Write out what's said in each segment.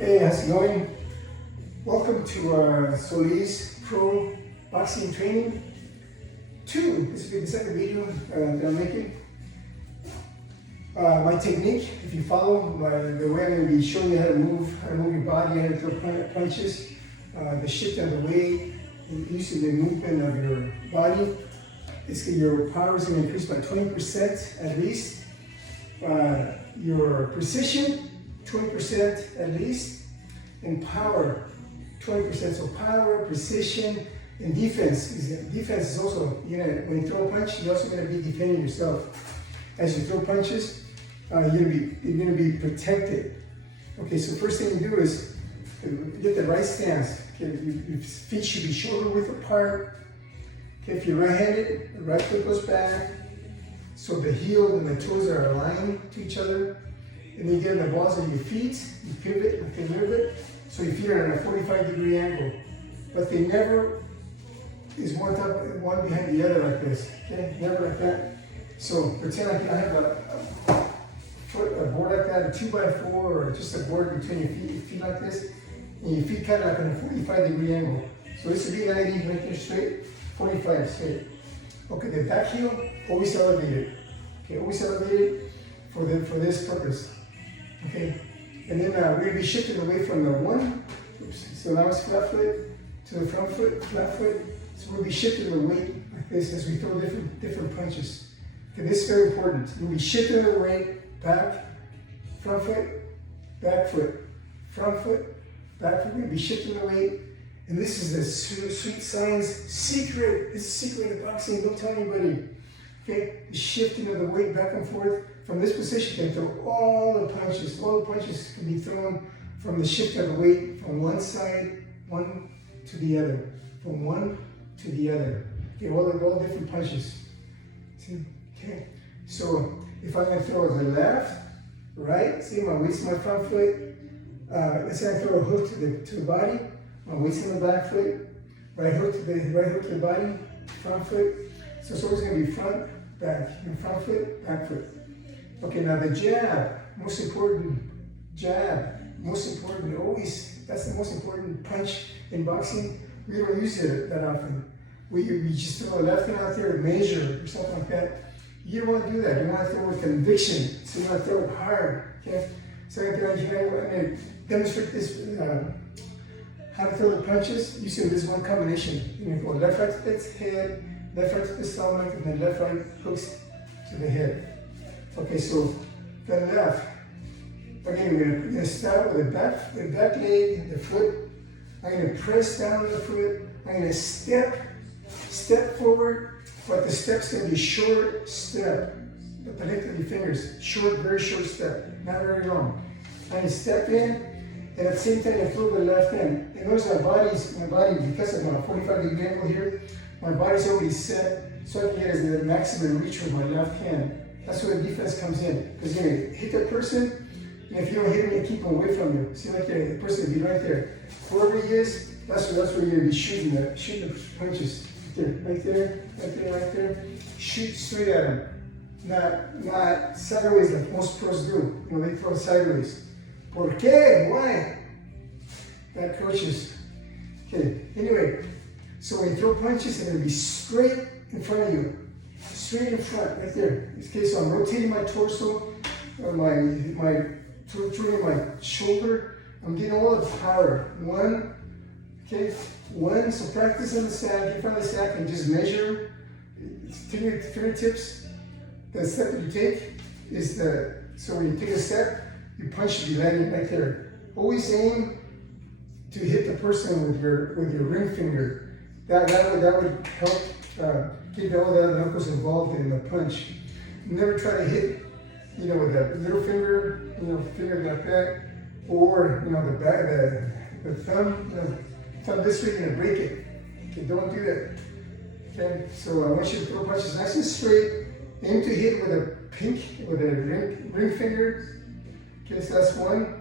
Hey, how's it going? Welcome to Solis Pro Boxing Training 2. This will be the second video that I'm making. My technique, if you follow the way I'm going to be showing you how to move your body, how to throw punches, the shift of the weight, using the movement of your body. Your power is going to increase by 20% at least. Your precision, 20% at least, and power, 20%. So power, precision, and defense. Defense is also, when you throw a punch, you're also going to be defending yourself. As you throw punches, you're going to be protected. Okay, so first thing you do is get the right stance. Okay, your feet should be shoulder width apart. Okay, if you're right-handed, the right foot goes back, so the heel and the toes are aligned to each other. And then you get the balls of your feet, you pivot like a little bit, so your feet are at a 45-degree angle. But they never is one behind the other like this. Okay, never like that. So pretend like I have a board like that, a 2x4, or just a board between your feet like this, and your feet kind of like in a 45-degree angle. So this would be 90 right there straight, 45 straight. Okay, the back heel always elevated. Okay, always elevated for this purpose. Okay, and then we're going to be shifting away from the one. Oops, so now it's flat foot to the front foot, flat foot. So we'll be shifting the weight like this as we throw different punches. Okay, this is very important. We'll be shifting the weight back, front foot, back foot, front foot, back foot. We're going to be shifting the weight. And this is the sweet science secret. This is secret of boxing. Don't tell anybody. Okay, the shifting of the weight back and forth. From this position, you can throw all the punches. All the punches can be thrown from the shift of the weight from one side, one to the other, from one to the other. Okay, all different punches. See? Okay. So if I'm going to throw the left, right. See, my weight's in my front foot. Let's say I throw a hook to the body. My weight's in the back foot. Right hook to the body. Front foot. So it's always going to be front, back. Front foot, back foot. Okay, now the jab, most important always, that's the most important punch in boxing. We don't use it that often. We just throw a left hand out there and measure or something like that. You don't want to do that. You want to throw with conviction. So you want to throw it hard. Okay? So I'm going to demonstrate this, how to throw the punches using this one combination. You're going to go left right to the head, left right to the stomach, and then left right hooks to the head. Okay, so the left. Again, we're going to start with the back leg, the foot. I'm going to press down on the foot. I'm going to step forward, but the step's going to be short step. The length of your fingers, short, very short step, not very long. I'm going to step in, and at the same time, I throw the left hand. And notice my body, because of my 45-degree angle here, my body's already set, so I can get the maximum reach with my left hand. That's where the defense comes in. Because you're going to hit the person, and if you don't hit him, you keep him away from you. See right there, the person will be right there. Whoever he is, that's where you're going to be shooting the punches. Right there. Shoot straight at him. Not sideways like most pros do. They throw sideways. ¿Por qué? Why? That coaches. Okay, anyway, so when you throw punches, they're going to be straight in front of you. Straight in front, right there. Okay, so I'm rotating my torso, turning my shoulder. I'm getting all the power. One. So practice on the sack. In front of the sack and just measure. Fingertips. The step that you take is so when you take a step, your punch should be landing right there. Always aim to hit the person with your ring finger. That would help. Get all the other knuckles involved in the punch. Never try to hit, with a little finger, finger like that, or the thumb this way, you're gonna break it. Okay, don't do that. Okay, so I want you to throw punches nice and straight. Aim to hit with a ring finger. Okay, so that's one.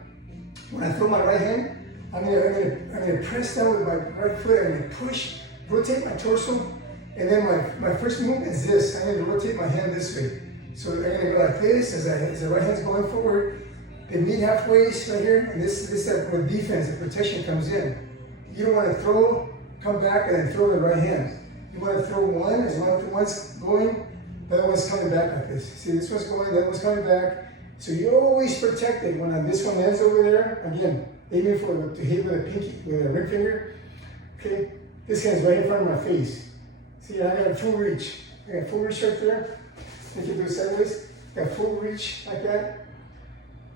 When I throw my right hand, I'm gonna press down with my right foot. I'm gonna push, rotate my torso. And then my first movement is this. I'm going to rotate my hand this way. So I'm going to go like this as the right hand's going forward. They meet halfway right here, and this is where defense and protection comes in. You don't want to throw, come back, and then throw the right hand. You want to throw one, as long as one's going, the other one's coming back like this. See, this one's going, the other one's coming back. So you're always protected when this one ends over there. Again, aiming for to hit with a pinky, with a ring finger. Okay, this hand's right in front of my face. See, I got full reach. I got full reach right there. I can do it sideways. Got full reach like that.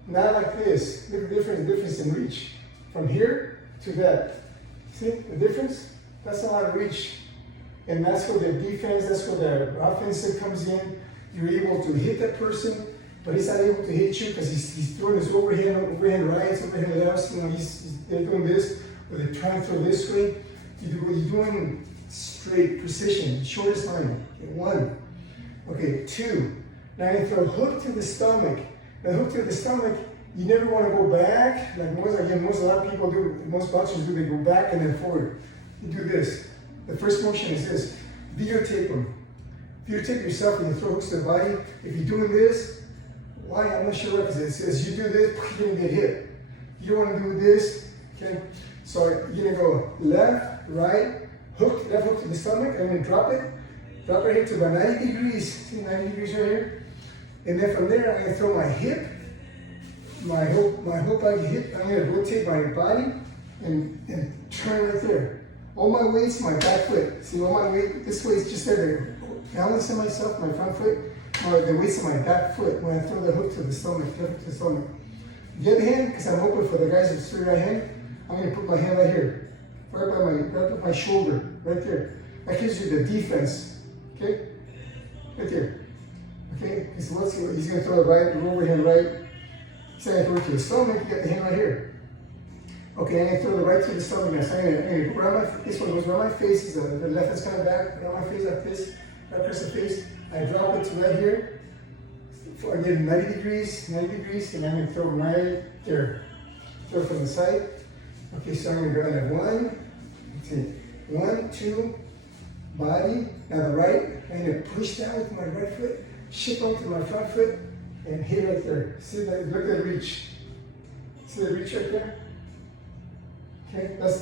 Not like this. Look at the difference in reach. From here to that. See the difference? That's a lot of reach. And that's where the defense, that's where the offensive comes in. You're able to hit that person, but he's not able to hit you because he's throwing his overhand rights, overhand lefts. You know, they're doing this, or they're trying to throw this way. You're doing straight precision, shortest line. Okay, 1. Okay, 2. Now you throw a hook to the stomach. The hook to the stomach, you never want to go back. Like a lot of people do, most boxers do, they go back and then forward. You do this. The first motion is this. Videotape them. Videotape yourself when you throw hooks to the body. If you're doing this, why? I'm not sure why, because as you do this, you're going to get hit. You don't want to do this, okay? So you're going to go left, right, hook, left hook to the stomach, and then drop it. Drop it here to about 90 degrees. See 90 degrees right here? And then from there, I'm going to throw my hip, my hook I hip. I'm going to rotate my body and turn right there. All my weight's my back foot. See, all my weight, this way is just there to balance on myself, my front foot. The weight's on my back foot when I throw the hook to the stomach, The other hand, because I'm open for the guys with straight right hand, I'm going to put my hand right here, right by my shoulder, right there. That gives you the defense, okay? Right there. Okay, so let's see, he's going to throw the right, the overhand right. He's going to throw it to the stomach, you got the hand right here. Okay, I'm going to throw the right to the stomach now. So I'm going to go around this one goes around my face, the left hand's coming back, around my face like this. I press the face, I drop it to right here. I get 90 degrees, and I'm going to throw it right there. Throw it from the side. Okay, so I'm going to go at 1, 2, body. Now the right, I'm going to push down with my right foot, shift onto my front foot, and hit right there. See that? Look at the reach. See the reach right there? Okay, that's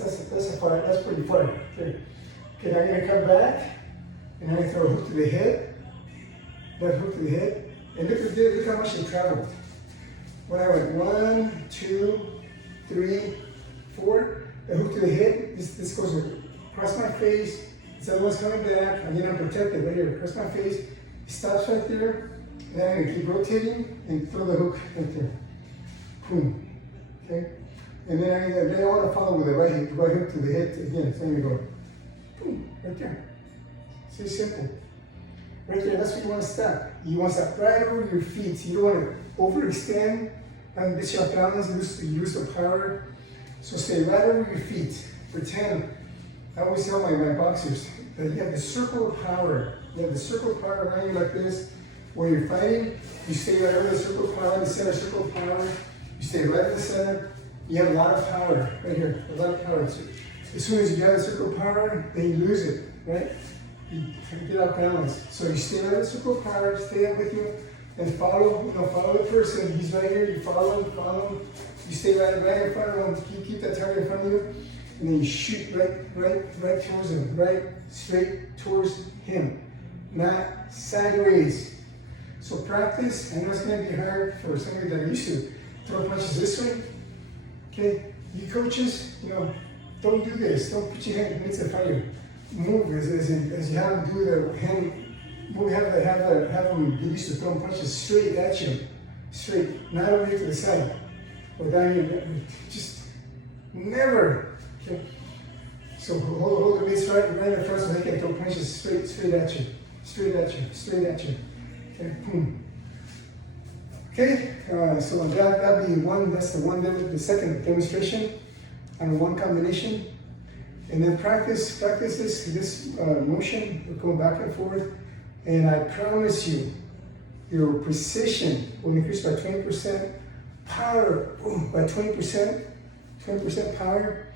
pretty far. Okay, now I'm going to come back, and I'm going to throw a hook to the head, left hook to the head, and look how much it traveled. When I went 1, 2, 3, 4, the hook to the head, this goes across my face, this other one's coming back, and then I'm protected right here, across my face, it stops right there, and then I'm going to keep rotating and throw the hook right there. Boom. Okay? And then I want to follow with the right hook to the head again. So I'm going to go, boom, right there. See, simple. Right there, that's what you want to stop. You want to stop right over your feet. You don't want to overextend and miss your balance, lose the power. So stay right over your feet. Pretend. I always tell my boxers that you have the circle of power. You have the circle of power around you like this. When you're fighting, you stay right over the circle of power, the center circle of power. You stay right in the center. You have a lot of power right here, a lot of power. So as soon as you have a circle of power, then you lose it, right? You get out balance. So you stay right in the circle of power, stay up with you, and follow the person. He's right here, you follow him. You stay right in front of him, keep that target in front of you, and then you shoot right towards him, right straight towards him, not sideways. So practice. I know it's going to be hard for somebody that used to throw punches this way. Okay, you coaches, don't do this. Don't put your hand against the fire. Move as you have them do the hand. Move, have them get used to throwing punches straight at you, straight, not over here to the side or down here. Just never. Okay, so hold the weights right in front so they can throw punches straight at you. Okay, boom. Okay, so that'd be one. That's the second demonstration on one combination, and then practice this motion. We'll go back and forth, and I promise you, your precision will increase by 20%, power boom by 20%, 20% power,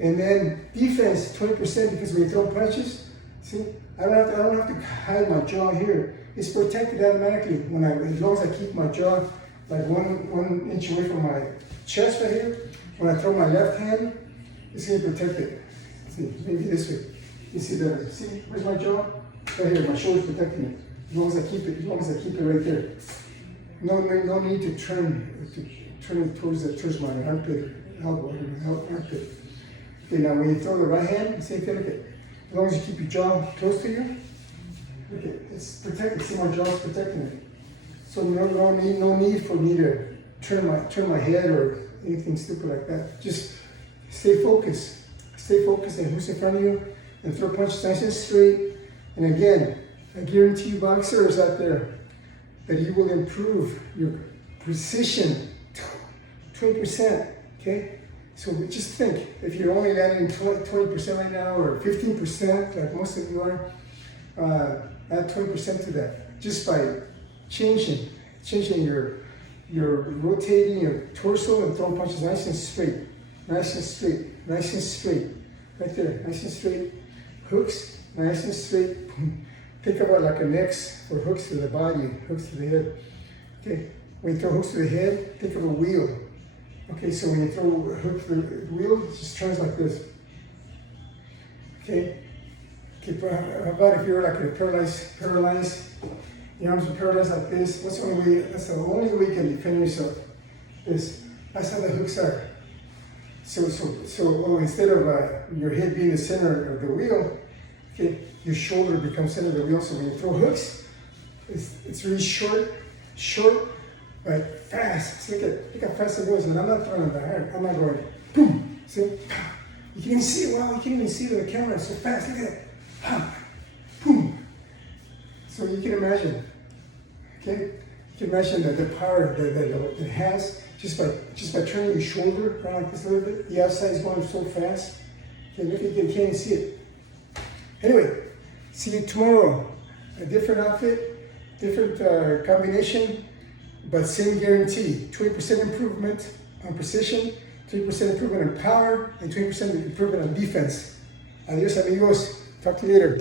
and then defense 20% because when you throw punches, see, I don't have to hide my jaw here. It's protected automatically as long as I keep my jaw like one inch away from my chest right here. When I throw my left hand, it's gonna protect it. See, maybe this way. You see better. See, where's my jaw? Right here, my shoulder's protecting it. As long as I keep it right there. No need to turn it towards my armpit, elbow, armpit. Okay, now when you throw the right hand, same thing. Okay, as long as you keep your jaw close to you. Okay, it's protected. See, my jaw's protecting it. So no need for me to turn my head or anything stupid like that. Just stay focused. Stay focused on who's in front of you and throw punches nice and straight. And again, I guarantee you boxers out there that you will improve your precision 20%, okay? So just think, if you're only landing 20% right now or 15% like most of you are, add 20% to that just by changing your rotating your torso and throwing punches nice and straight, nice and straight, nice and straight, right there, nice and straight, hooks, nice and straight. Think about like an X for hooks to the body, hooks to the head. Okay, when you throw hooks to the head, think of a wheel. Okay, so when you throw a hook to the wheel, it just turns like this. Okay, how about if you're like a paralyzed, your arms are paralyzed like this? That's the only way you can defend yourself. That's how the hooks are. So instead of your head being the center of the wheel, okay, your shoulder becomes center of the wheel. So when you throw hooks, it's really short, but fast. See, look how fast it goes. And I'm not throwing it that hard. I'm not going boom. See, you can even see it. Wow, you can even see it on the camera. It's so fast. Look at it. Boom. So you can imagine. Okay, you can imagine the power that it has just by turning your shoulder around like this a little bit. The outside is going so fast. Okay, look, you can't even see it. Anyway, see you tomorrow. A different outfit, different combination, but same guarantee. 20% improvement on precision, 20% improvement on power, and 20% improvement on defense. Adios, amigos. Talk to you later.